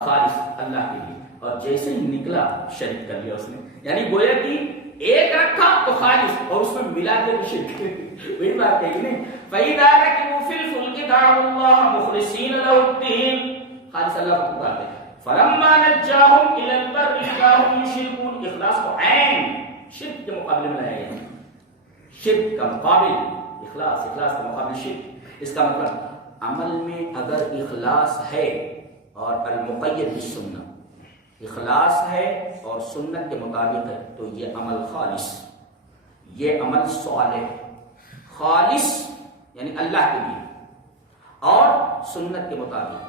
خالص اللہ کے لیے، اور جیسے ہی نکلا شرک کر لیا اس نے، یعنی گویا کہ ایک رکھا تو خالص اور اس میں ملا کے بھی شرک، وہی بات ہے کہ نہیں؟ فَإِذَا رَكِبُوا فِي الْفُلْكِ دَعَوُا اللَّهَ مُخْلِصِينَ لَهُ الدِّينَ، خالص اللہ کو پکارتے ہیں۔ فَلَمَّا نَجَّاهُمْ إِلَى الْبَرِّ إِذَا هُمْ يُشْرِكُونَ، اخلاص کو عین شرک کے مقابلے میں لایا گیا، شرک کا مقابل اخلاص، اخلاص کا مقابل شرک۔ اس کا مطلب عمل میں اگر اخلاص ہے اور المقید بالسنہ، اخلاص ہے اور سنت کے مطابق ہے تو یہ عمل خالص، یہ عمل صالح، خالص یعنی اللہ کے لیے اور سنت کے مطابق،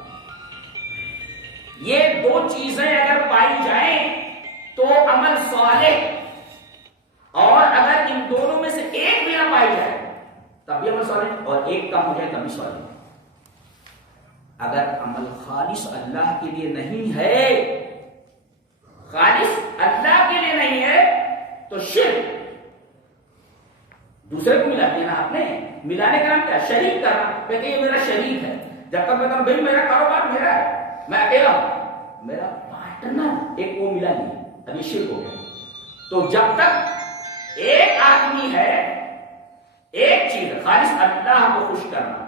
یہ دو چیزیں اگر پائی جائیں تو عمل صالح، اور اگر ان دونوں میں سے ایک بھی نہ پائی جائے تب بھی عمل صالح، اور ایک کم ہو جائے تب بھی صالح۔ اگر عمل خالص اللہ کے لیے نہیں ہے، خالص اللہ کے لیے نہیں ہے تو شرک، دوسرے کو ملا دینا، آپ نے ملانے کا نام کیا؟ شریک کرنا، کہتے یہ میرا شریک ہے۔ جب تک میں کہوں بھائی میرا کاروبار میرا ہے، میں اکیلا ہوں، میرا پارٹنر ایک وہ ملا نہیں، ابھی شرک ہو گیا۔ تو جب تک ایک آدمی ہے، ایک چیز خالص اللہ کو خوش کرنا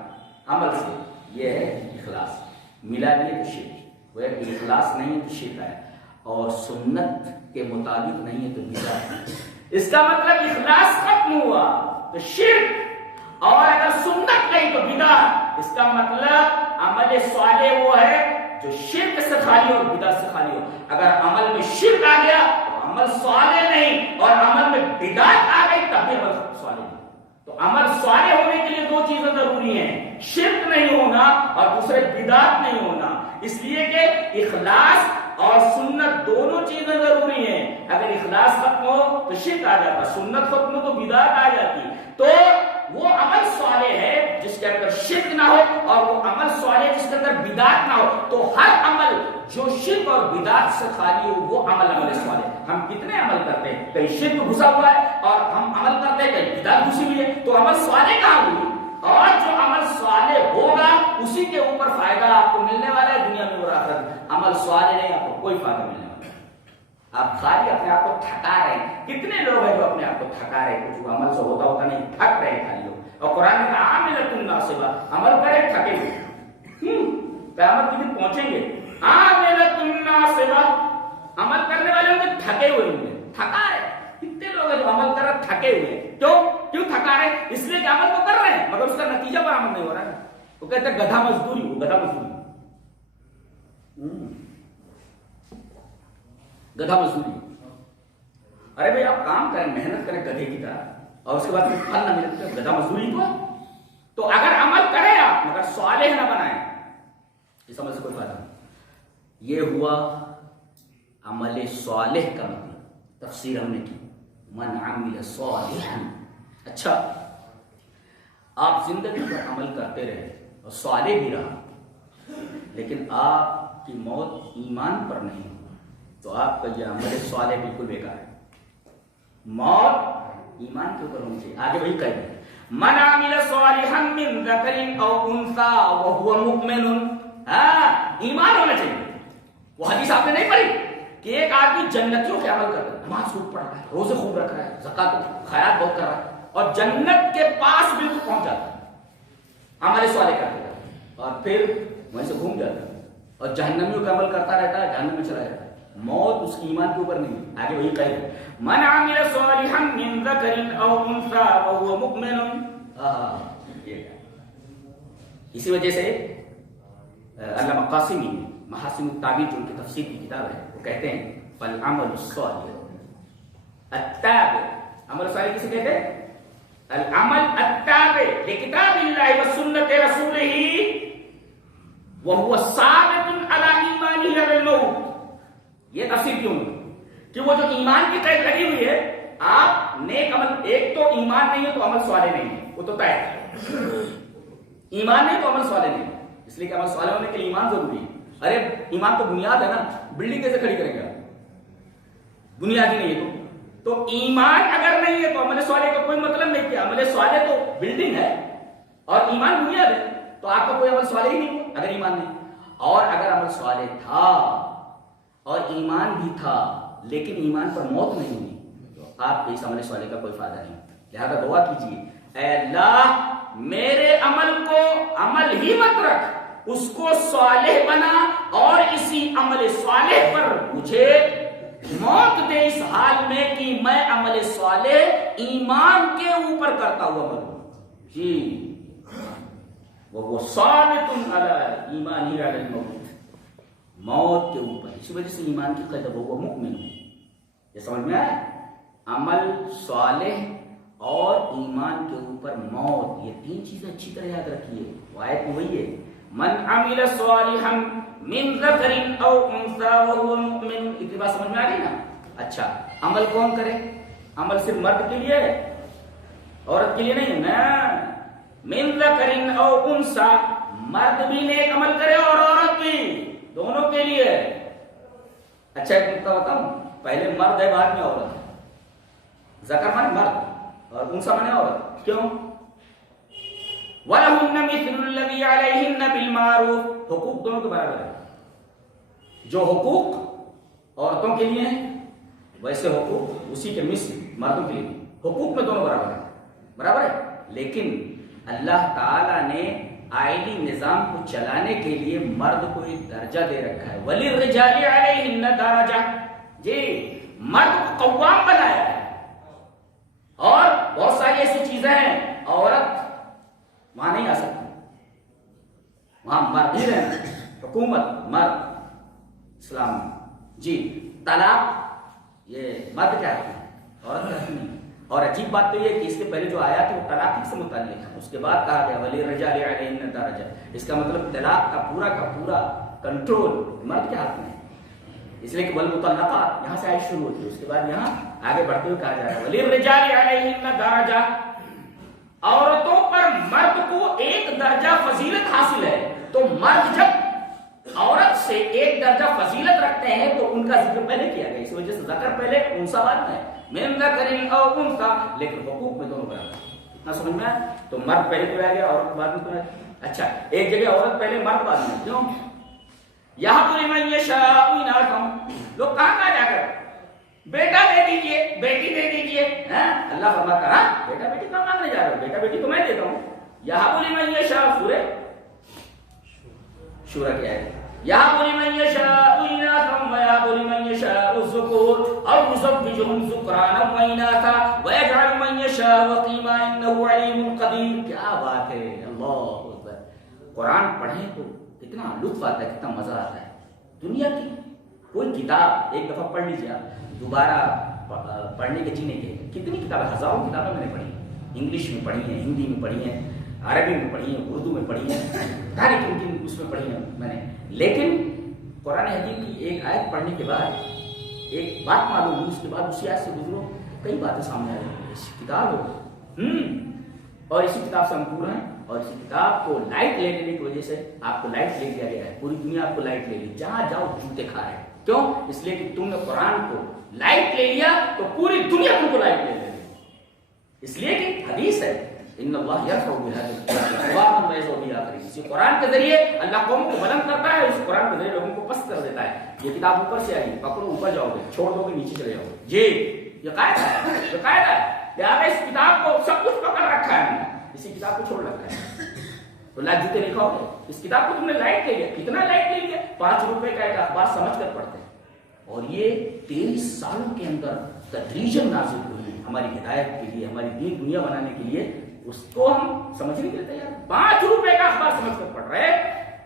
عمل سے، یہ ہے اخلاص۔ ملا دیے تو شرک، وہ اخلاص نہیں ہے تو شرک ہے، اور سنت کے مطابق نہیں ہے تو بدعت ہے۔ اس کا مطلب اخلاص ختم ہوا تو شرک، اور اگر سنت گئی تو بدعت۔ اس کا مطلب عمل صالح وہ ہے جو شرک سے خالی اور بدعت سے خالی ہو۔ اگر عمل میں شرک آ گیا تو عمل صالح نہیں، اور عمل میں بدعت آ گئی تب بھی عمل صالح نہیں۔ تو عمل صالح ہونے کے لیے دو چیزیں ضروری ہیں، شرک نہیں ہونا اور دوسرے بدعت نہیں ہونا۔ اس لیے کہ اخلاص اور سنت دونوں چیزیں ضروری ہیں۔ اگر اخلاص ختم ہو تو شرک آ جاتا، سنت ختم ہو تو بدعت آ جاتی۔ تو وہ عمل صالح ہے جس کے اندر شرک نہ ہو، اور وہ عمل صالح جس کے اندر بدعت نہ ہو۔ تو ہر عمل جو شرک اور بدعت سے خالی ہو وہ عمل صالح۔ ہم کتنے عمل کرتے ہیں، کہیں شرک گھسا ہوا ہے اور ہم عمل کرتے ہیں کہیں بدعت گھسی ہوئی ہے، تو عمل صالح کہاں ہوئی؟ اور جو عمل صالح ہوگا اسی کے اوپر فائدہ آپ کو ملنے والا ہے دنیا میں اور آخرت میں۔ عمل صالح نہیں، آپ کو کوئی فائدہ ملنے والا ہے، آپ خالی اپنے آپ کو تھکا رہے ہیں۔ کتنے لوگ ہیں جو اپنے آپ کو تھکا رہے ہیں، کچھ عمل سے ہوتا نہیں، تھک رہے ہیں خالی لوگ۔ اور قرآن میں کہا عاملۃ ناصبہ، عمل کرے تھکے ہوئے، قیامت کے دن پہنچیں گے عاملۃ ناصبہ، عمل کرنے والے ہوں گے تھکے ہوئے ہوں گے، تھکا ہے۔ کتنے لوگ ہیں جو عمل کر رہے تھکے ہوئے ہیں، کیوں تھکا رہے؟ اس لیے کہ عمل تو کر رہے ہیں مگر اس کا نتیجہ پر عمل نہیں ہو رہا ہے۔ وہ کہتے ہیں گدھا مزدوری، وہ گدھا مزدوری، گدھا مزدوری۔ ارے بھائی آپ کام کریں، محنت کریں گدھے کی طرح، اور اس کے بعد پھل نہ ملے تو گدھا مزدوری تو اگر عمل کریں آپ مگر صالح نہ بنائیں، اس عمل سے کوئی فائدہ نہیں۔ یہ ہوا عمل صالح کا مطلب، تفسیر ہم نے کی، من عمل صالحا۔ اچھا، آپ زندگی پر عمل کرتے رہے اور صالح بھی رہا، لیکن آپ کی موت ایمان پر نہیں تو آپ کا یہ عمل صالح بالکل بیکار ہے۔ موت ایمان کے اوپر ہونی چاہیے۔ آگے وہی کہیں من عمل صالحا من ذکر او انثى وهو مؤمن، ایمان ہونا چاہیے۔ وہ حدیث آپ نے نہیں پڑھی کہ ایک آدمی جنتیوں کے عمل کرتا ہے، نماز خوب پڑھ رہا ہے، روزے خوب رکھ رہا ہے، زکات خیرات بہت کر رہا ہے، اور جنت کے پاس بالکل پہنچ جاتا ہے عمل صالح کرتے ہیں، اور پھر وہیں سے گھوم جاتا ہے اور جہنمیوں کا عمل کرتا رہتا ہے، جہنم میں چلا جاتا ہے۔ موت اس کی ایمان کے اوپر نہیں ہے۔ آگے وہی کہے من عمل صالحا من ذکر او انثى وهو مؤمن، اسی وجہ سے علامہ قاسمی محاسن التعبیر جو ان کی تفسیر کی کتاب ہے وہ کہتے ہیں فالعمل الصالح التابع، عمل صالح کسے کہتے ہیں؟ العمل التابع لکتاب اللہ وسنت رسولہ وهو ثابت على ایمانہ علی الموت۔ یہ تفسیر کیوں ہے کہ وہ جو ایمان کی قید لگی ہوئی ہے، آپ نیک عمل، ایک تو ایمان نہیں ہے تو عمل صالح نہیں ہے، وہ تو طے ہے، ایمان نہیں تو عمل صالح نہیں ہے، اس لیے کہ عمل صالح ہونے کے لیے ایمان ضروری ہے۔ ارے ایمان تو بنیاد ہے نا، بلڈنگ کیسے کھڑی کریں گے آپ؟ بنیاد ہی نہیں ہے تو ایمان اگر نہیں ہے تو عمل صالح کا کوئی مطلب نہیں کہ عمل صالح تو بلڈنگ ہے اور ایمان بنیاد ہے، تو آپ کا کوئی عمل صالح ہی نہیں اگر ایمان نہیں۔ اور اگر عمل صالح تھا اور ایمان بھی تھا لیکن ایمان پر موت نہیں ہوئی تو آپ کے اس عمل صالح کا کوئی فائدہ نہیں. لہذا دعا کیجیے اے اللہ میرے عمل کو عمل ہی مت رکھ، اس کو صالح بنا اور اسی عمل صالح پر مجھے موت دے اس حال میں کہ میں عمل صالح ایمان کے اوپر کرتا ہوا مروں. جی وہ ثابت علی ایمان ہی علی الموت، موت کے اوپر. اسی وجہ سے ایمان کی قید وہ مؤمن ہو. یہ سمجھ میں آیا؟ عمل صالح اور ایمان کے اوپر موت، یہ تین چیزیں اچھی طرح یاد رکھیے. آیت میں وہی ہے من عمل صالحا من ذکر او انثى وهو مؤمن. اتنی بات سمجھ میں آ رہی نا؟ اچھا عمل کون کرے؟ عمل صرف مرد کے لیے ہے، عورت کے لیے نہیں نا. من ذکر او انثى، مرد بھی نیک عمل کرے اور عورت بھی، دونوں کے لیے. اچھا ایک نقطہ بتاؤں، پہلے مرد ہے بعد میں عورت ہے. ذکر مانے مرد اور انثى مانے عورت. کیوں؟ وَلَهُنَّ مِثْلُ الَّذِي عَلَيْهِنَّ بِالْمَعْرُوفِ، حقوق دونوں کے برابر ہے. جو حقوق عورتوں کے لیے ہیں ویسے حقوق اسی کے مثل مردوں کے لیے. حقوق میں دونوں برابر ہیں، برابر ہے. لیکن اللہ تعالی نے آئلی نظام کو چلانے کے لیے مرد کو ایک درجہ دے رکھا ہے. وَلِلرِّجَالِ عَلَيْهِنَّ دَرَجَةٌ، جی مرد کو قوام بنایا ہے. اور بہت ساری ایسی چیزیں ہیں عورت وہاں نہیں آ سکتی، وہاں مرد ہی رہنا. حکومت مرد اسلام میں. جی طلاق یہ مرد کیا ہے، عورت کیا نہیں. اور عجیب بات تو یہ کہ اس کے پہلے جو آیا تھا وہ طلاق ہی سے متعلق ہے. اس کے بعد کہا گیا وَلِلرِّجَالِ عَلَيْهِنَّ دَرَجَةٌ. اس کا مطلب طلاق کا پورا کنٹرول مرد کے ہاتھ میں ہے. اس لیے کہ وَالْمُطَلَّقَاتُ یہاں سے آیت شروع ہوتی ہے، اس کے بعد یہاں آگے بڑھتے ہوئے کہا جا رہا ہے وَلِلرِّجَالِ عَلَيْهِنَّ دَرَجَةٌ. عورتوں پر مرد کو ایک درجہ فضیلت حاصل ہے. تو مرد جب عورت سے ایک درجہ فضیلت رکھتے ہیں تو ان کا ذکر پہلے کیا گیا. اس وجہ سے ذکر پہلے انثى بعد میں ہے. من ذکر او انثى، لیکن حقوق میں دونوں برابر. اتنا سمجھ میں آیا؟ تو مرد پہلے تو آ گیا، عورت بعد میں تو آیا. اچھا ایک جگہ عورت پہلے مرد بعد میں. کیوں؟ یہاں لمن یشاء اناثا، لوگ کہاں جا کر بیٹا دے دیجئے، بیٹی دے دیجئے. اللہ فرماتا ہے بیٹا بیٹی کہاں مانگنے جا رہے ہو، بیٹا بیٹی تو میں دیتا ہوں. یہاں لمن یشاء، سورہ شورى کی آیت. یہاں لمن یشاء اناثا ویہب لمن یشاء الذکور او یزوجہم ذکرانا واناثا ویجعل من یشاء وقیما انہ علیم قدیر. کیا بات ہے، اللہ اکبر. قرآن پڑھیں تو کتنا لطف آتا ہے، کتنا مزہ آتا ہے. دنیا کی کوئی کتاب ایک دفعہ پڑھ لیجیے، دوبارہ پڑھنے کے جینے کے. کتنی کتابیں، ہزاروں کتابیں میں نے پڑھی. انگلش میں پڑھی ہیں، ہندی میں پڑھی ہیں، عربی میں پڑھی ہیں، اردو میں پڑھی ہیں، تاریخ کی اس میں پڑھی ہیں میں نے. لیکن قرآن حکیم کی ایک آیت پڑھنے کے بعد ایک بات معلوم ہوئی، اس کے بعد اسی آیت سے گزرو کئی باتیں سامنے آ رہی ہیں. اس کتاب ہو اور اسی کتاب سے ہم پور ہیں. اور اسی کتاب کو لائٹ لے لینے کی وجہ سے آپ کو لائٹ لے دیا گیا ہے. پوری دنیا آپ کو لائٹ لے لی، جہاں جاؤ جوتے کھا رہے ہیں. کیوں؟ اس لیے کہ تم نے قرآن کو لائٹ لے لیا تو پوری دنیا تم کو لائٹ لے لے. اس لیے کہ حدیث ہے ان اللہ یرفع بهذا القرآن اقواما ویضع به آخرین. اسی قرآن کے ذریعے اللہ قوم کو بلند کرتا ہے، اس قرآن کے ذریعے لوگوں کو پست کر دیتا ہے. یہ کتاب اوپر سے آئی، پکڑو اوپر جاؤ گے، چھوڑ دو گے نیچے چلے جاؤ گے. جی یہ قاعدہ ہے، یہ قاعدہ ہے. لہٰذا اس کتاب کو سب کچھ پکڑ رکھا ہے، اسی کتاب کو چھوڑ رکھا ہے. تو لائٹ جوتے نہیں کھاؤ گے. اس کتاب کو تم نے لائٹ لے لیا. کتنا لائٹ لے لیا؟ 5 روپے کا ایک اخبار سمجھ کر پڑھتے ہیں. اور یہ 23 سالوں کے اندر تدریجاً نازل ہوئی ہماری ہدایت کے لیے، ہماری دین دنیا بنانے کے لیے. اس کو ہم سمجھ نہیں دیتے یار. 5 روپے کا اخبار سمجھ کر پڑھ رہے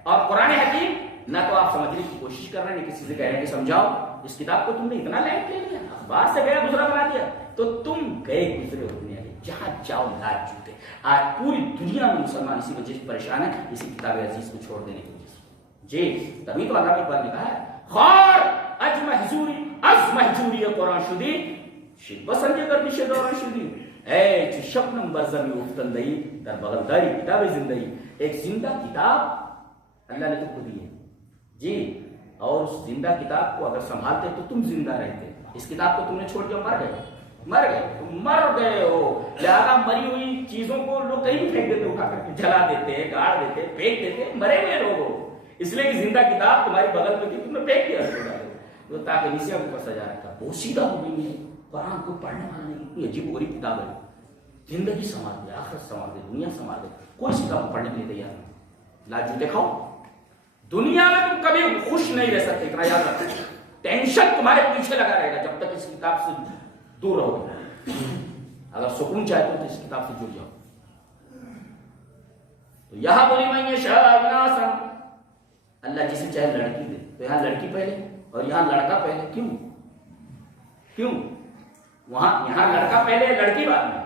اور قرآن حکیم نہ تو آپ سمجھنے کی کوشش کر رہے ہیں، نہ کسی سے کہہ رہے ہیں کہ سمجھاؤ. اس کتاب کو تم نے اتنا لائٹ لے لیا، اخبار سے گیا گزرا بنا دیا، تو تم گئے گزرے ہو دنیا کے. جہاں جاؤ لاج جوتے. آج پوری دنیا میں مسلمان اسی وجہ سے پریشان ہے، اسی کتاب عزیز کو چھوڑ دینے کی وجہ سے. جی تبھی تو اللہ نے ایک بار لکھا ہے خار اج محجوری از محجوری قرآن شدی شد بسنجے گردش دوران شدی. اے چو شبنم بر زمین افتندہی در بغلداری کتاب زندگی. ایک زندہ کتاب اللہ نے تم کو دی ہے جی، اور اس زندہ کتاب کو اگر سنبھالتے تو تم زندہ رہتے. اس کتاب کو تم نے چھوڑ کے مر گئے، تم مر گئے ہو. لہذا مری ہوئی چیزوں کو لوگ کہیں پھینک دیتے، اٹھا کر کے جلا دیتے، گاڑ دیتے، پھینک دیتے. مرے ہوئے لوگ ہو. اس لیے کہ زندہ کتاب تمہاری بغل میں تھی، تم نے پھینک دیا اس کو ڈالے تو تاکہ نسیہ اوپر سجا رکھا، پوشیدہ ہو گئی ہے، قرآن کو پڑھنے والا نہیں، اتنی عجیب غریب کتاب ہے، زندگی سنوار دے، آخرت سنوار دے، دنیا سنوار دے، کوئی اس کتاب کو پڑھنے کے لیے تیار نہیں، لا جوتے کھاؤ، دنیا میں تم کبھی خوش نہیں رہ سکتے، اتنا یاد رکھو، ٹینشن تمہارے پیچھے لگا رہے گا جب تک اس کتاب سے دور رہو گے، اگر سکون چاہتے ہو تو اس کتاب سے جڑ جاؤ۔ تو یہاں بولی میں یہ شاہ اللہ جسے چاہے لڑکی دے، تو یہاں لڑکی پہلے اور یہاں لڑکا پہلے، کیوں وہاں یہاں لڑکا پہلے لڑکی بعد میں،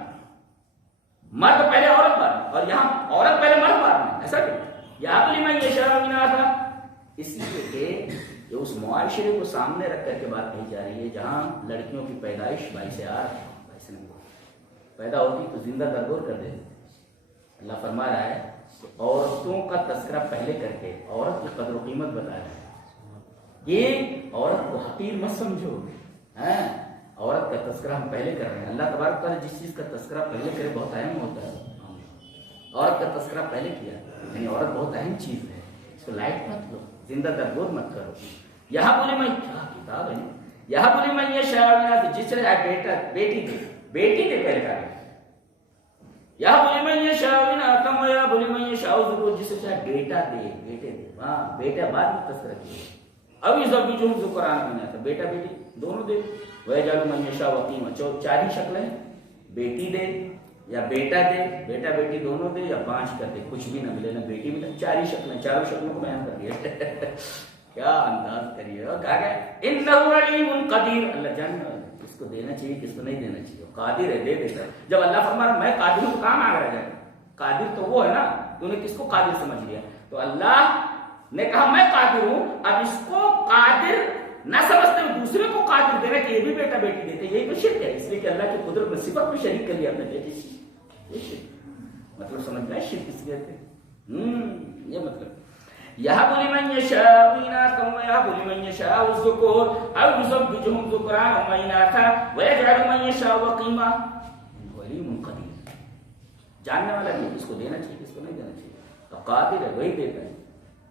مرد پہلے عورت بعد میں، اور یہاں عورت پہلے مرد بعد میں، ایسا کیوں؟ یہاں بولی میں یہ شاہ تھا اس لیے کہ اس معاشرے کو سامنے رکھ کر کے بات کہی جا رہی ہے جہاں لڑکیوں کی پیدائش 22 پیدا ہوتی تو زندہ درگور کر دیتے۔ اللہ فرما رہا ہے کہ عورتوں کا تذکرہ پہلے کر کے عورت کی قدر و قیمت بتا رہا ہے، یہ عورت کو حقیر مت سمجھو، عورت کا تذکرہ ہم پہلے کر رہے ہیں۔ اللہ تبارک تعالیٰ جس چیز کا تذکرہ پہلے کرے بہت اہم ہوتا ہے، عورت کا تذکرہ پہلے کیا، یعنی عورت بہت اہم چیز ہے، اس کو لائٹ مت لو، زندہ درگور مت کرو۔ یہاں بولے میں کیا کتاب ہے، یہاں بولے میں یہ شاعر جس طرح بیٹا بیٹی دے پہلے کا، یا بولی میں یہ شاوین آتم یا بولی میں یہ شاو ضرور جسے چاہے بیٹا دے، بیٹے دے، ہاں بیٹا بعد میں تذکرہ کیا، اب یہ سب جو قرآن میں آتا بیٹا بیٹی دونوں دے، وہ جالو میں یہ شاو وقیم، 4 ہی شکلیں، بیٹی دے یا بیٹا دے، بیٹا بیٹی دونوں دے یا 5 کر دے، کچھ بھی نہ ملے نہ بیٹی بھی نہ، 4 ہی شکلیں، 4 شکلوں کو بیان کر دیا، کیا انداز کریے، اور کہا گیا انہ علیم قدیر، اللہ جاننا کس کو دینا چاہیے کس کو نہیں دینا چاہیے، قادر ہے دے دیتا ہے۔ جب اللہ فرما رہا میں قادر ہوں تو کہاں مانگ رہا جائے، قادر تو وہ ہے نا، تو نے کس کو قادر سمجھ لیا، تو اللہ نے کہا میں قادر ہوں، اب اس کو قادر نہ سمجھتے ہوئے دوسرے کو قادر دینا کہ یہ بھی بیٹا بیٹی دیتے، یہی تو شرک ہے، اس لیے کہ اللہ کی قدرت میں صفت میں شریک کر لیا اپنے بیٹے سے، یہ شرک مطلب سمجھ میں شرک کس لیے تھے، یہ مطلب یہاں بولی من یشاء اناثا ویہاں بولی من یشاء الذکور او یزوجہم ذکرانا و اناثا ویجعل من یشاء عقیما علیم قدیر، جاننے والا بھی اس کو دینا چاہیے کس کو نہیں دینا چاہیے، تو قادر ہے وہی دیتا ہے،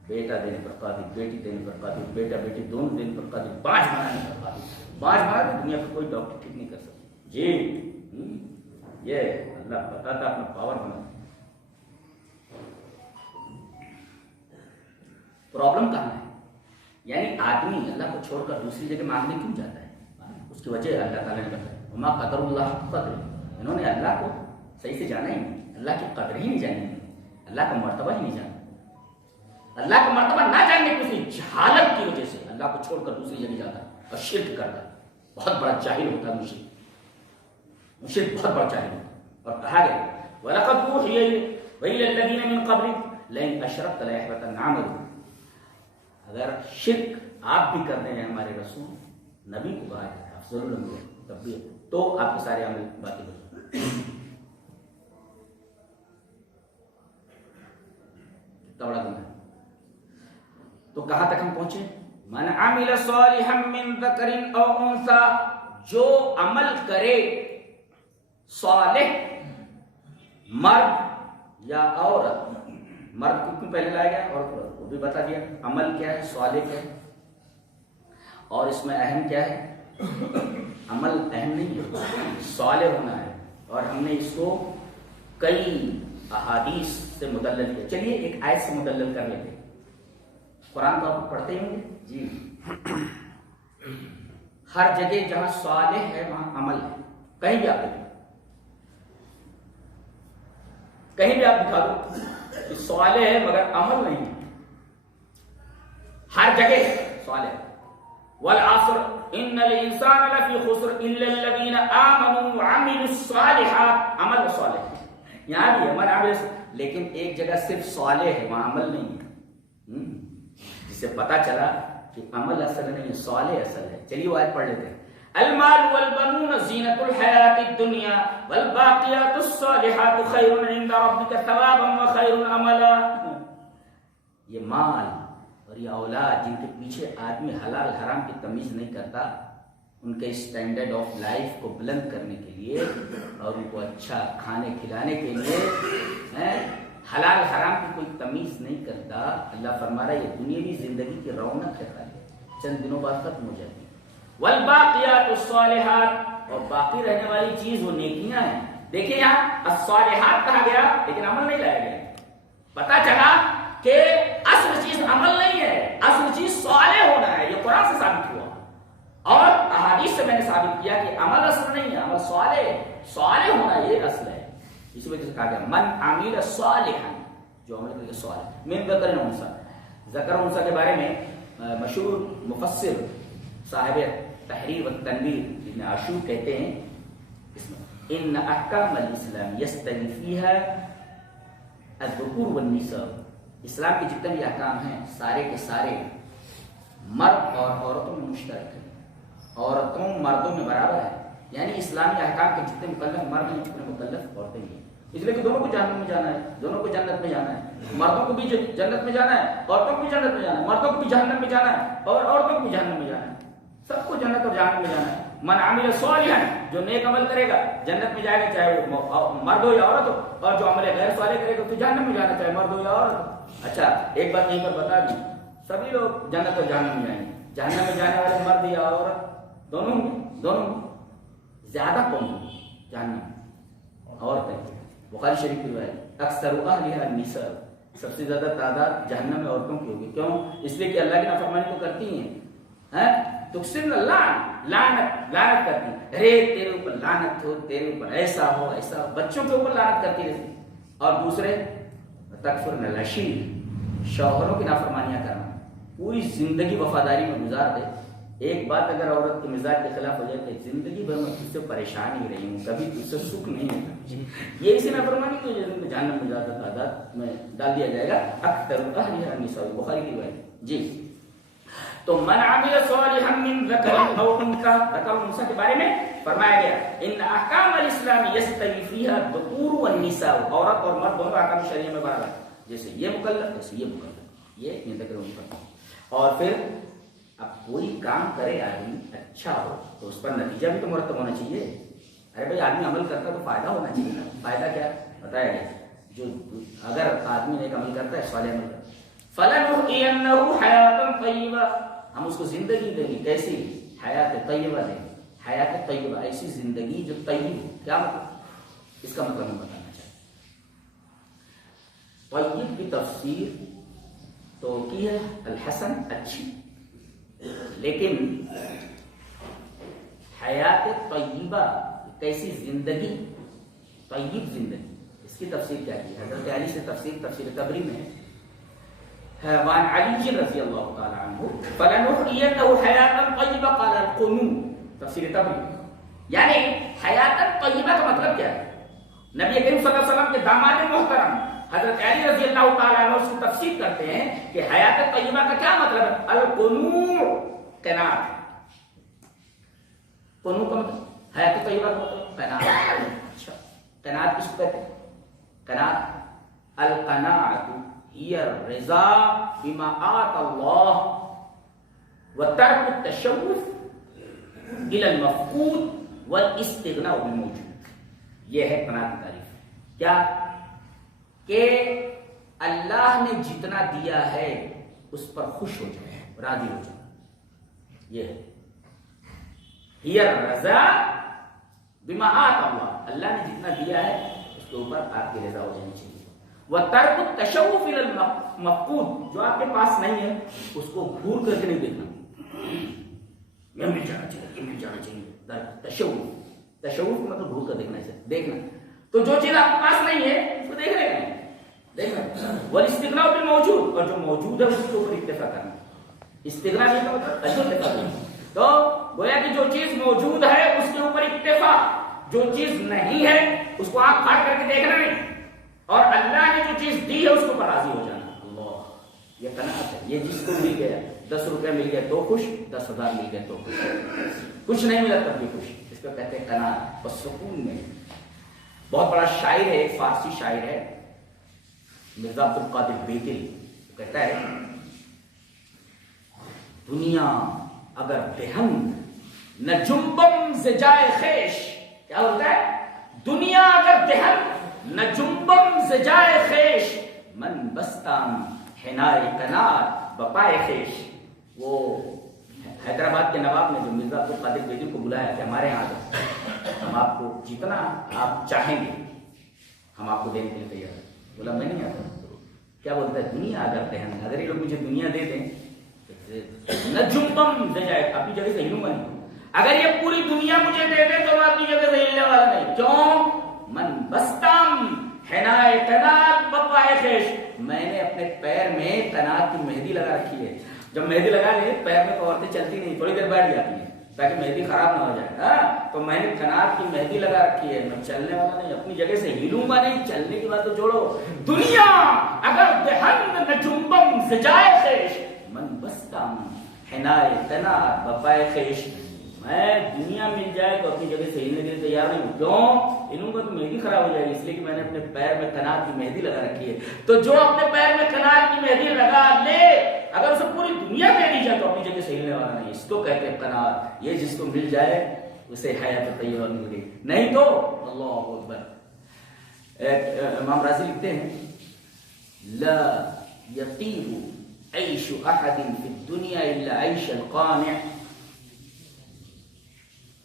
بیٹا دینے پر قادر، بیٹی دینے پر قادر، بیٹا بیٹی دونوں دینے پر قادر، 5 بنانے پر قادر، 5 بنا دنیا کا کوئی ڈاکٹر ٹھیک نہیں کر سکتا جی، یہ اللہ بتاتا اپنا پاور بنا۔ پرابلم کہاں ہے، یعنی آدمی اللہ کو چھوڑ کر دوسری جگہ مانگنے کیوں جاتا ہے، اس کی وجہ اللہ تعالیٰ نے بتایا وما قدر اللہ قدر، انہوں نے اللہ کو صحیح سے جانا ہی نہیں، اللہ کی قدر ہی نہیں جانی، اللہ کا مرتبہ ہی نہیں جانا، اللہ کا مرتبہ نہ جاننے کی اسی جہالت کی وجہ سے اللہ کو چھوڑ کر دوسری جگہ جاتا ہے اور شرک کرتا ہے، بہت بڑا جاہل ہوتا ہے مشرک بہت بڑا جاہل ہوتا ہے، اور کہا گیا وَلَقَدْ أُوحِيَ وَإِلَى الَّذِينَ مِن قَبْلِكَ لَئِنْ أَشْرَكْتَ لَيَحْبَطَنَّ عَمَلُكَ، اگر شرک آپ بھی کرتے ہیں ہمارے رسول نبی کو کہا ہے افضل الانبیاء تب بھی تو آپ کے سارے عمل باطل ہو جائیں، کتنا بڑا گناہ ہے۔ تو کہاں تک ہم پہنچے، من عمل صالحا من ذکر او انثى، جو عمل کرے صالح مرد یا عورت، مرد کو کیوں پہلے لایا گیا اور وہ بھی بتا دیا، عمل کیا ہے صالح کیا ہے، اور اس میں اہم کیا ہے، عمل اہم نہیں ہے، صالح ہونا ہے، اور ہم نے اس کو کئی احادیث سے مدلل کیا، چلیے ایک آیت سے مدلل کر لیتے، قرآن تو آپ پڑھتے ہی ہوں گے جی، ہر جگہ جہاں صالح ہے وہاں عمل ہے، کہیں بھی آپ دیکھیں، کہیں بھی آپ دکھا دو کہ صالح ہے مگر عمل نہیں، ہر جگہ صالح، والعصر ان الانسان لفی خسر الا الذین آمنوا وعملوا الصالحات، عمل صالح یہاں بھی عمل عمل، لیکن ایک جگہ صرف صالح ہے وہاں عمل نہیں ہے، جس سے پتا چلا کہ عمل اصل نہیں ہے صالح اصل ہے۔ چلیے وہ آیت پڑھ لیتے ہیں، المال والبنون زینۃ الحیات الدنیا والباقیات الصالحات خیر عند ربک ثوابا وخیر عملا، یہ مال اور یہ اولاد جن کے پیچھے آدمی حلال حرام کی تمیز نہیں کرتا، ان کے اسٹینڈرڈ آف لائف کو بلند کرنے کے لیے اور ان کو اچھا کھانے کھلانے کے لیے حلال حرام کی کوئی تمیز نہیں کرتا، اللہ فرما رہا ہے یہ دنیاوی زندگی کی رونق ہے، چند دنوں بعد ختم ہو جاتی ہے۔ والباقیات الصالحات، اور باقی رہنے والی چیز وہ نیکیاں ہیں۔ دیکھیں یہاں الصالحات کہا گیا لیکن عمل نہیں لایا گیا۔ پتا چلا کہ اصل چیز عمل نہیں ہے، اصل چیز صالح ہونا ہے، یہ قرآن سے ثابت ہوا اور احادیث سے میں نے ثابت کیا کہ عمل اصل نہیں ہے، عمل صالح ہونا یہ اصل ہے۔ اسی وجہ سے کہا گیا من عمل صالحا، جو عمل کرے صالح من ذکر و انثی۔ ذکر و انثی کے بارے میں مشہور مفسر صاحب تحریر و تنویر ابن عاشور کہتے ہیں اس میں ان احکام الاسلام یستوی فیہا الذکور والنساء، اسلام کے جتنے بھی احکام ہیں سارے کے سارے مرد اور عورتوں میں مشترک ہیں، عورتوں مردوں میں برابر ہے، یعنی اسلامی احکام کے جتنے مکلف مرد ہیں اتنے مکلف عورتیں ہیں، اس لیے کہ دونوں کو جہنم میں جانا ہے، دونوں کو جنت میں جانا ہے، مردوں کو بھی جنت میں جانا ہے، عورتوں کو بھی جنت میں جانا ہے، مردوں کو بھی جہنم میں جانا ہے اور عورتوں کو بھی جہنم میں جانا ہے، سب کو جنت اور جہنم میں جانا ہے۔ من عمل صالحا، جو نیک عمل کرے گا جنت میں جائے گا چاہے وہ مرد ہو یا عورت ہو، اور جو عمل غیر صالح کرے گا تو جہنم میں جانا چاہے مرد ہو یا عورت ہو۔ اچھا ایک بات یہیں پر بتا دوں، سبھی لوگ جنت اور جہنم میں جائیں گے، جہنم میں جانے والے مرد یا عورت دونوں زیادہ کون ہوں جہنم عورتیں۔ بخاری شریف کی روایت اکثر اہلھا النساء، سب سے زیادہ تعداد جہنم میں عورتوں کی ہوگی، کیوں؟ اس لیے کہ اللہ کی نافرمانی تو کرتی ہیں، تقسم لعنت کرتی ہیں، ارے تیرے اوپر لعنت ہو، تیرے اوپر ایسا ہو ایسا ہو، بچوں کے اوپر لعنت کرتی رہتی، اور دوسرے تکفرن العشیر، شوہروں کی نافرمانیاں کرنا، پوری زندگی وفاداری میں گزار دے، ایک بات اگر عورت کے مزاج کے خلاف ہو جائے کہ زندگی بھر میں تجھ سے پریشان ہی رہی ہوں، کبھی تجھ سے سکھ نہیں ہوگا، یہ اسی نافرمانی کو جہنم میں زیادہ تعداد میں ڈال دیا جائے گا۔ اکثر اہلھا النساء، بخاری کی روایت۔ جی تو من عمل صالحا من ذکر او انثى، ذکر و انثى کے بارے میں فرمایا گیا ان احکام الاسلام یستوی فیہا الذکور والنساء، عورت اور مرد دونوں احکام شریعہ میں برابر، جیسے یہ مکلف جیسے یہ مکلف، یہ ذکر و انثى۔ اور پھر اب کوئی کام کرے آدمی اچھا ہو تو اس پر نتیجہ بھی تو مرتب ہونا چاہیے۔ ارے بھائی آدمی عمل کرتا تو فائدہ ہونا چاہیے نا، فائدہ کیا بتایا گیا، جو اگر آدمی نیک عمل کرتا ہے صالح عمل کرتا ہے، فلنحینہ حیاتا طیبہ، ہم اس کو زندگی دیں گے، کیسی؟ حیات طیبہ دیں گے، حیات طیبہ، ایسی زندگی جو طیب ہو۔ کیا مطلب؟ اس کا مطلب ہم بتانا چاہتے ہیں۔ طیب کی تفسیر تو کی ہے الحسن، اچھی، لیکن حیات طیبہ کیسی زندگی، طیب زندگی، اس کی تفسیر کیا کی؟ حضرت علی سے تفسیر تبری میں وعن علی رضی اللہ تعالی عنہ فلنحینہ حیاتا طیبہ قال القنوت، تفسیر تبری، یعنی حیات طیبہ کا مطلب کیا ہے؟ نبی کریم صلی اللہ علیہ وسلم کے داماد محترم حضرت علی رضی اللہ تعالیٰ عنہ اس کی تفسیر کرتے ہیں کہ حیات طیبہ کا کیا مطلب ہے؟ القنوت، قناعت، قنوت کا مطلب حیات طیبہ کا مطلب قناعت۔ اچھا قناعت کس کو کہتے ہیں؟ قناعت القناعت ہی الرضا بما آتى اللہ وترک التشوف الى المفقود والاستغناء بالموجود، یہ ہے قناعت کی تعریف۔ کیا کہ اللہ نے جتنا دیا ہے اس پر خوش ہو جائے، راضی ہو جائے، یہ ہے ہی الرضا بما آتى اللہ، اللہ نے جتنا دیا ہے اس کے اوپر آپ کی رضا ہو جانی چاہیے۔ وترک التشوف الى المفقود، جو آپ کے پاس نہیں ہے اس کو گھور کر کے نہیں دیکھنا، یہ مل جانا چاہیے، یہ مل جانا چاہیے، تشوف، تشوف کا مطلب گھور کر دیکھنا ہے، دیکھنا، تو جو چیز آپ کے پاس نہیں ہے اس کو دیکھ رہے ہیں، دیکھنا، والاستغناء بالموجود، اور جو موجود ہے اس کے اوپر اکتفا کرنا، استغناء کا مطلب اکتفا کرنا، تو گویا کہ جو چیز موجود ہے اس کے اوپر اکتفا، جو چیز نہیں ہے اس کو آپ پھاڑ کر کے دیکھنا نہیں، اور اللہ نے جو چیز دی ہے اس کو راضی ہو جانا۔ اللہ، یہ قناعت ہے۔ یہ جس کو مل گیا 10 روپے مل گئے تو خوش، 10,000 مل گئے تو خوش، کچھ نہیں ملا تب بھی خوش، اس کو کہتے ہیں قناعت اور سکون میں۔ بہت بڑا شاعر ہے، ایک فارسی شاعر ہے مرزا عبد القادر بیدل، کہتا ہے دنیا اگر دہن نہ جنبم سے جائے خیش، کیا ہوتا ہے؟ دنیا اگر دہن نہ جنبم زجائے خیش من بستام حنائے کنات بپائے خیش. وہ حیدرآباد کے نواب نے جو مرزا عبد القادر بیدی کو بلایا کہ ہمارے یہاں ہم آپ کو جتنا آپ چاہیں گے ہم آپ کو دینے کے لیے تیار ہیں. بولا میں نہیں آتا. کیا بولتا ہے دنیا اگر دہن اگر یہ لوگ مجھے دنیا دے دیں نہ جنبم زجائے اپنی جگہ سے ہلوں گا نہیں. اگر یہ پوری دنیا مجھے دے دے تو میں اپنی جگہ سے ہلنے والا نہیں. کیوں؟ من بستم حنائے کنات بپائے خیش. میں نے اپنے پیر میں کنات کی مہندی لگا رکھی ہے. جب مہندی لگا لے پیر میں تو عورتیں چلتی نہیں, تھوڑی دیر بیٹھ جاتی ہیں تاکہ مہندی خراب نہ ہو جائے. تو میں نے کنات کی مہندی لگا رکھی ہے. میں چلنے والا نہیں, اپنی جگہ سے ہلوں گا نہیں. چلنے کی بات تو چھوڑو, دنیا اگر دہن نہ جنبم زجائے خیش من بستم حنائے کنات بپائے خیش. میں دنیا مل جائے تو اپنی جگہ سے ہلنے کے لیے تیار نہیں ہوں. کیوں؟ ہلوں گا تو مہندی خراب ہو جائے گی, اس لیے کہ میں نے اپنے پیر میں کنات کی مہندی لگا رکھی ہے. تو جو اپنے پیر میں کنات کی مہندی لگا لے اگر اسے پوری دنیا دے دی جائے تو اپنی جگہ سے ہلنے والا نہیں. اس کو کہتے ہیں قناعت. یہ جس کو مل جائے اسے حیات طیبہ مل گئی, نہیں تو اللہ اکبر. امام راضی لکھتے ہیں لا یطیب عیش احد فی الدنیا الا عیش القانع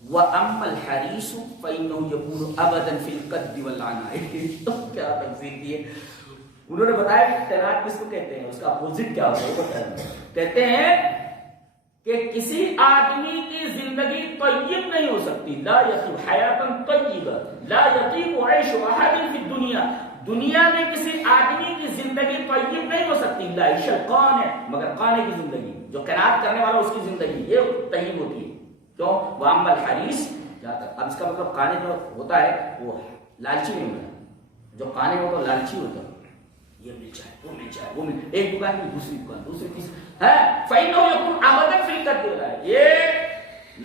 وَأَمَّا الْحَرِيصُ فَإِنَّهُ يَكُونُ أَبَدًا فِي الْقَدِّ وَالْعَنَاءِ. تو کیا تفسیر دی ہے انہوں نے بتایا کہ قناعت کس کو کہتے ہیں, اس کا اپوزٹ کیا ہوتا ہے وہ بتایا. کہتے ہیں کہ کسی آدمی کی زندگی طیب نہیں ہو سکتی. لا یطیب حیاتاً طیبہ لا یطیب عیش احد فی الدنیا. دنیا میں کسی آدمی کی زندگی طیب نہیں ہو سکتی الا عیش القانع, مگر قانع کی زندگی, جو قناعت کرنے والا اس کی زندگی یہ طیب ہوتی ہے. کیوں؟ وَأَمَّا الْحَرِيصُ. اب اس کا مطلب قانع جو ہوتا ہے وہ لالچی نہیں ہوتا. جو قانع ہوتا ہے لالچی ہوتا ہے, یہ مل جائے وہ مل جائے وہ مل, ایک دکان میں دوسری دکان دوسری تیسری ہے. فَإِنَّهُ يَكُونُ أَبَدًا فِي الْقَدِّ وَالْعَنَاءِ. یہ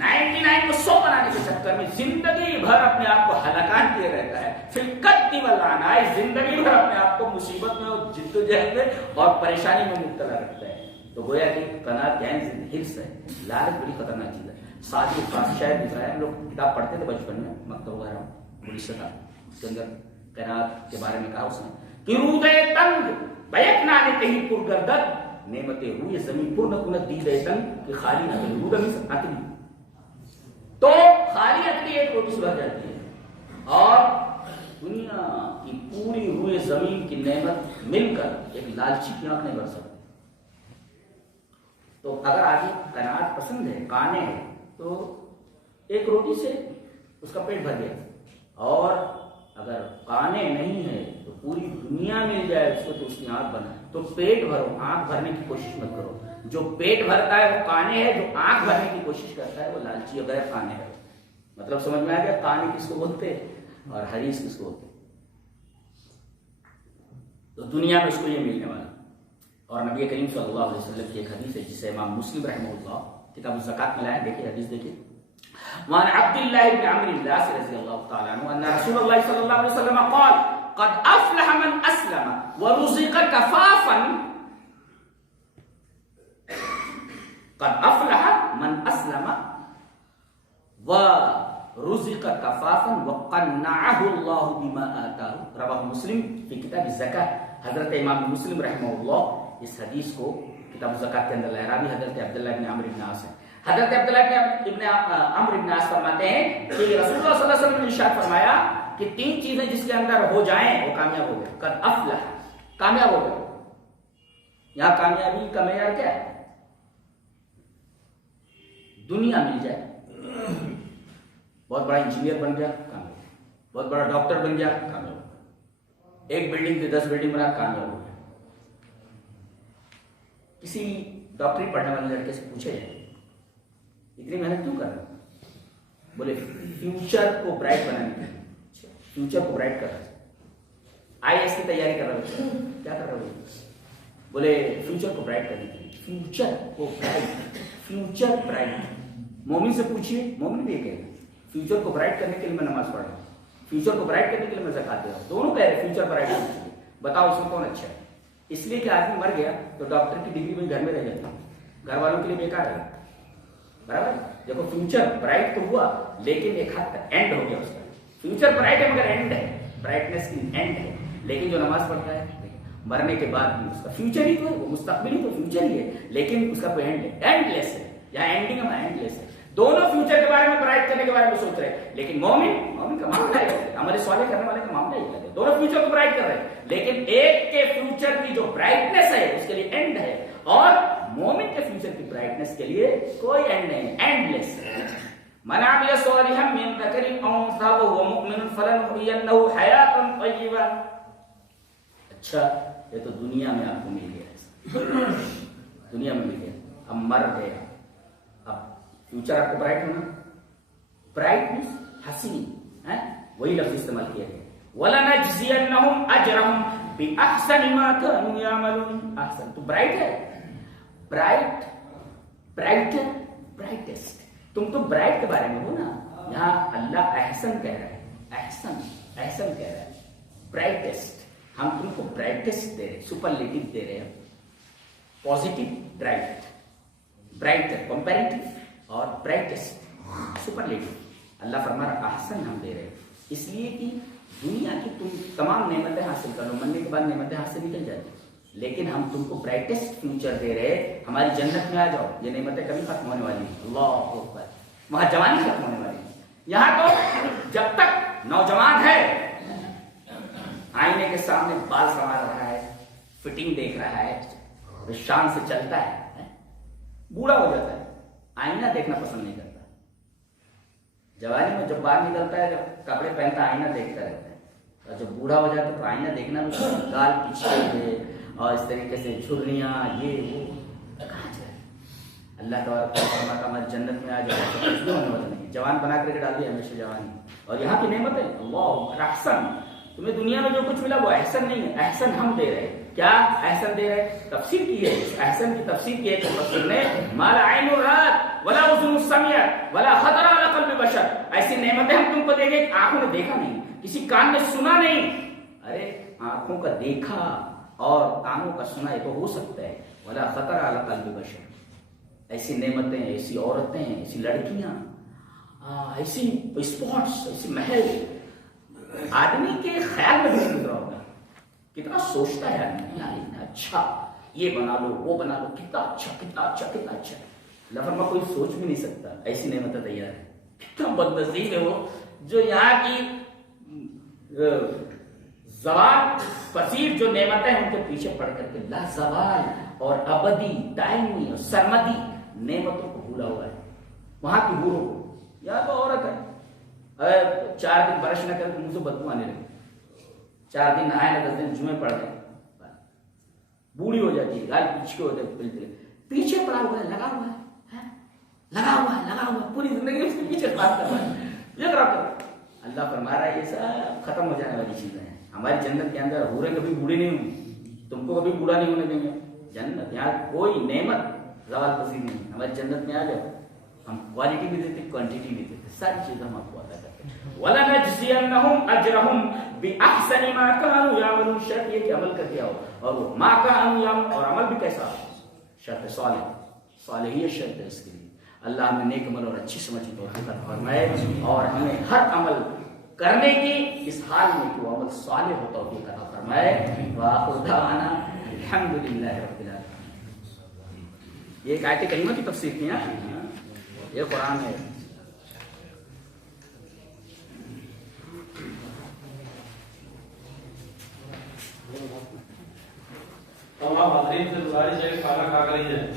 99 کو 100 بنانے کے چکر میں زندگی بھر اپنے آپ کو ہلاکان کیے رہتا ہے. فِي الْقَدِّ وَالْعَنَاءِ. زندگی بھر اپنے آپ کو مصیبت میں اور جدوجہد میں اور پریشانی میں مبتلا رکھتا ہے. تو گویا کہ قناعت یعنی حرص ہے. لالچ بڑی خطرناک چیز ہے. ساتھ شاید لکھ رہا ہے, ہم لوگ کتاب پڑھتے تھے بچپن میں مکتب وغیرہ پولیس کا, اس کے اندر قناعت کے بارے میں کہا اس نے کہ رودے تنگ بیک نانے کہیں پر گردد نعمت روی زمین پر نہ کنت دی دے تنگ کہ خالی نہ کہیں رودہ نہیں سکتا تھی. تو خالی اپنی ایک روٹی سے بھر جاتی ہے اور دنیا کی پوری روئے زمین کی نعمت مل کر ایک لالچی کی آنکھ نہیں بھر سکتی. تو اگر آدمی قناعت پسند ہے, قانع ہے, تو ایک روٹی سے اس کا پیٹ بھر گیا. اور اگر قانع نہیں ہے تو پوری دنیا مل جائے اس کو تو اس کی آنکھ بنا. تو پیٹ بھرو, آنکھ بھرنے کی کوشش مت کرو. جو پیٹ بھرتا ہے وہ قانع ہے, جو آنکھ بھرنے کی کوشش کرتا ہے وہ لالچی غیر قانع ہے. مطلب سمجھ میں آ گیا قانع کس کو بولتے اور حریص کس کو بولتے. تو دنیا میں اس کو یہ ملنے والا. اور نبی کریم صلی اللہ علیہ وسلم کی ایک حدیث ہے جسے امام مسلم رحمہ اللہ کتاب الزکات میں لائے. دیکھیں حدیث دیکھیں. وعن عبد الله بن عمرو العاص رضي الله تعالى عنه ان رسول الله صلى الله عليه وسلم قال قد افلح من اسلم ورزق كفافا قد افلح من اسلم ورزق كفافا وقنعه الله بما آتاه. رواه مسلم في کتاب الزکات. حضرت امام مسلم رحمہ اللہ اس حدیث کو کتاب الزکات کے اندر لہرا بھی حضرت عبداللہ ابن عمرو بن عاص ہے. حضرت عبداللہ ابن عمرو بن عاص فرماتے ہیں کہ رسول اللہ صلی اللہ علیہ وسلم نے ارشاد فرمایا کہ 3 چیزیں جس کے اندر ہو جائیں وہ کامیاب ہو گئے. قد افلح, کامیاب ہو گئے. یہاں کامیابی کا معیار کیا ہے؟ دنیا مل جائے, بہت بڑا انجینئر بن گیا کامیاب, بہت بڑا ڈاکٹر بن گیا کامیاب, ایک بلڈنگ سے 10 بلڈنگ بنا کامیاب ہو گیا. کسی ڈاکٹری پڑھنے والے لڑکے سے پوچھے جائے اتنی محنت کیوں کر رہا ہے؟ بولے فیوچر کو برائٹ بنانے کے لیے, فیوچر کو برائٹ کر رہا ہے. IAS کی تیاری کر رہا ہے. کیا کر رہا ہے؟ بولے فیوچر کو برائٹ کرنے کے لیے. فیوچر کو برائٹ, فیوچر برائٹ. مومن سے پوچھیے, مومن بھی یہ کہے گا فیوچر کو برائٹ کرنے کے لیے میں نماز پڑھ رہا ہوں, فیوچر کو برائٹ کرنے کے لیے میں زکات دے رہا ہوں. دونوں کہہ رہے ہیں فیوچر برائٹ کرنے کے لیے. بتاؤ اس میں کون اچھا ہے؟ اس لیے کہ آدمی مر گیا تو ڈاکٹر کی ڈگری میں گھر میں رہ جاتی ہے, گھر والوں کے لیے بیکار ہے. برابر. دیکھو فیوچر برائٹ تو ہوا لیکن ایک حد تک اینڈ ہو گیا اس کا. فیوچر برائٹ ہے مگر اینڈ ہے. برائٹنس کی اینڈ ہے. لیکن جو نماز پڑھتا ہے مرنے کے بعد بھی اس کا فیوچر ہی تو ہے, وہ مستقبل ہی تو فیوچر ہی ہے, لیکن اس کا کوئی اینڈ ہے, اینڈ لیس ہے, یا اینڈنگ ہے اینڈ لیس ہے. دونوں فیوچر کے بارے میں برائٹ کرنے کے بارے میں سوچ رہے ہیں, لیکن مومن کا معاملہ ہے, ہمارے صالح کرنے والے کا معاملہ ہی ہے. دونوں فیوچر کو برائٹ کر رہے ہیں, لیکن ایک کے فیوچر کی جو برائٹنس ہے اس کے لیے اینڈ ہے, اور مومن کے فیوچر کی برائٹنس کے لیے کوئی اینڈ نہیں, اینڈ لیس ہے. من عمل صالحا من ذکر او انثى وهو مؤمن فلنحيينه حیاتا طیبہ. اچھا یہ تو دنیا میں آپ کو مل گیا, دنیا میں مل گیا, اب مر گیا, اب فیوچر آپ کو برائٹ ہونا, برائٹ مینس حسین, وہی لفظ استعمال کیا ہے. وَلَنَجْزِيَنَّهُمْ أَجْرَهُمْ بِأَحْسَنِ مَا كَانُوا يَعْمَلُونَ. احسن تو برائٹ ہے, برائٹسٹ. تم تو برائٹ کے بارے میں ہو نا, یہاں اللہ احسن کہہ رہا ہے, احسن کہہ رہا ہے, برائٹسٹ. ہم تم کو برائٹسٹ دے رہے, سپرلیٹو دے رہے ہیں, پازیٹو برائٹ کمپیریٹو اور برائٹسٹ سپرلیٹو. اللہ فرما رہا احسن ہم دے رہے ہیں, اس لیے کہ دنیا کی تم تمام نعمتیں حاصل کر لو, مرنے کے بعد نعمتیں ہاتھ سے نکل جاتی, لیکن ہم تم کو برائٹسٹ فیوچر دے رہے, ہماری جنت میں آ جاؤ, یہ نعمتیں کبھی ختم ہونے والی ہیں. اللہ اکبر. وہاں جوانی ختم ہونے والی ہے, یہاں تو جب تک نوجوان ہے آئینے کے سامنے بال سنوار رہا ہے, فٹنگ دیکھ رہا ہے, شان سے چلتا ہے, بوڑھا ہو جاتا ہے, آئینہ دیکھنا پسند نہیں کرتا. جوانی میں جب باہر نکلتا ہے, جب کپڑے پہنتا ہے آئینہ دیکھتا رہتا ہے, اور جب بوڑھا ہو جاتا ہے تو آئینہ دیکھنا بھی, گال پیچھے ہوئے اور اس طریقے سے جھریاں یہ وہ, کہاں جائے. اللہ کا فرماتا ہماری جنت میں آ جائے, کچھ بھی ہونے والا نہیں, جوان بنا کر کے ڈال دیا ہمیشہ جوانی. اور یہاں کی نعمت ہے اللہ احسن. تمہیں دنیا میں جو کچھ ملا وہ احسن نہیں ہے, احسن ہم دے رہے. کیا احسن دے رہے؟ تفسیر کی ہے, احسن کی تفسیر کی ہے تفسیر نے, ما لا عین رأت ولا اذن سمعت ولا خطر علی قلب بشر. ایسی نعمتیں ہم تم کو دیں گے آنکھوں نے دیکھا نہیں, کسی کان نے سنا نہیں. ارے آنکھوں کا دیکھا اور کانوں کا سنا یہ تو ہو سکتا ہے, ولا خطر علی قلب بشر. ایسی نعمتیں, ایسی عورتیں, ایسی لڑکیاں, ایسی اسپورٹس, ایسی محل, آدمی کے خیال میں بھی نہیں گزرا ہوگا. کتنا سوچتا ہے آدمی, یار اچھا یہ بنا لو وہ بنا لو, کتنا اچھا کتنا اچھا کتنا اچھا. اللہ فرما کوئی سوچ بھی نہیں سکتا, ایسی نعمتیں تیار ہے. کتنا بدنصیب ہے وہ جو یہاں کی زوال پذیر جو نعمتیں ہیں ان کے پیچھے پڑ کر کے لا زوال اور ابدی دائمی اور سرمدی نعمتوں کو بھولا ہوا ہے. وہاں کی حوروں کو, یا تو عورت ہے 4 دن برش نہ کرے تو منہ سے بدبو آنے لگے, 4 دن نہائے نہ 10 دن جمعے پڑ گئے, بوڑھی ہو جاتی ہے, گال پیچھے ہو جاتے, پیچھے پڑا ہوا ہے, لگا ہوا ہے پوری زندگی اس کے پیچھے خراب کر رہا ہے, یہ خراب کر رہا ہے. اللہ فرما رہا ہے یہ سب ختم ہو جانے والی چیزیں ہیں. ہماری جنت کے اندر حوریں کبھی بوڑھی نہیں ہوں, تم کو کبھی بوڑھا نہیں ہونے دیں گے. جنت یہاں کوئی نعمت زوال پذیر نہیں. ہماری جنت میں آ جاؤ, ہم کوالٹی بھی دیتے کوانٹٹی بھی دیتے, ساری چیزیں ہم آپ کو عطا کرتے ہیں. وَلَنَجْزِيَنَّهُمْ أَجْرَهُمْ بِأَحْسَنِ مَا كَانُوا يَعْمَلُونَ. شرط یہ کہ عمل کر دیا ہو, اور وہ ما كَانُوا يَعْمَلُونَ, اور عمل بھی کیسا ہو, شرط صالحیت شرط ہے اس کے لیے. اللہ ہمیں نیک عمل اور اچھی سمجھ کی توفیق عطا فرمائے, اور ہمیں ہر عمل کرنے کی اس حال میں کہ وہ عمل صالح ہو توفیق عطا فرمائے. وآخر دعوانا الحمدللہ رب العالمین. یہ ایک آیت کریمہ کی تفسیر کی ہے, یہ قرآن ہے. تمام حاضرین سے گزارش ہے کہ کھانا کھا کر ہی جائیں.